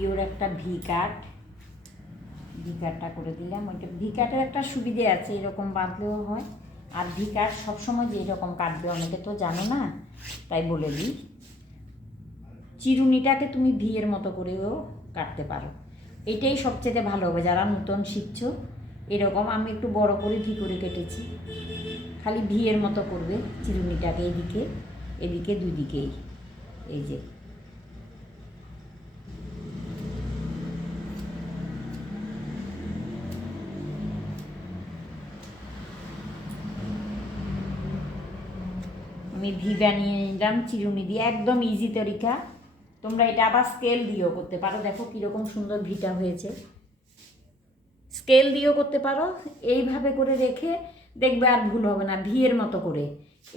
Pure একটা V কাট, V কাটটা করে দিলাম। ওইটা ভি কাটের একটা সুবিধে আছে, এরকম বাঁধলেও হয়। আর ভি কাট সবসময় যে এরকম কাটবে অনেকে তো জানো না, তাই বলে দিই। চিরুনিটাকে তুমি ভিয়ের মতো করেও কাটতে পারো, এটাই সবচেয়ে ভালো হবে যারা নতুন শিখছো। এরকম আমি একটু বড় করে ভি করে কেটেছি, খালি ভিয়ের মতো করবে চিরুনিটাকে, এদিকে এদিকে দুই দিকেই। এই যে আমি ভি বানিয়ে নিলাম চিরুনি দিয়ে, একদম ইজি তরিকা। তোমরা এটা আবার স্কেল দিয়েও করতে পারো, দেখো কীরকম সুন্দর ভিটা হয়েছে। স্কেল দিয়েও করতে পারো, এইভাবে করে রেখে দেখবে আর ভুল হবে না, ভিয়ের মতো করে।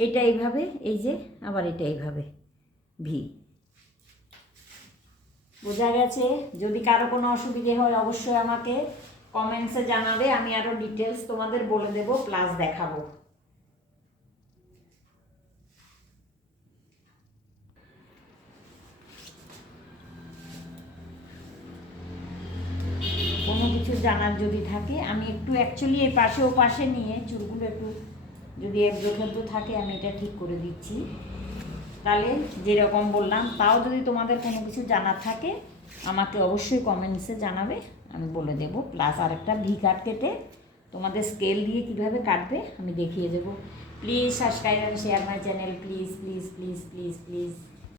এটা এইভাবে, এই যে আবার এটা এইভাবে ভি। বোঝা গেছে? যদি কারো কোনো অসুবিধে হয় অবশ্যই আমাকে কমেন্টসে জানাবে, আমি আরও ডিটেলস তোমাদের বলে দেবো, প্লাস দেখাবো। কোনো কিছু জানার যদি থাকে আমি একটু অ্যাকচুয়ালি এই পাশে ও পাশে নিয়ে চুলগুলো একটু যদি একটু থাকে আমি এটা ঠিক করে দিচ্ছি। তাহলে যেরকম বললাম, তাও যদি তোমাদের কোনো কিছু জানার থাকে আমাকে অবশ্যই কমেন্টসে জানাবে, আমি বলে দেবো। প্লাস আরেকটা ভি কাট কেটে তোমাদের স্কেল দিয়ে কীভাবে কাটবে আমি দেখিয়ে দেবো। Please subscribe and share my channel, please please please please please.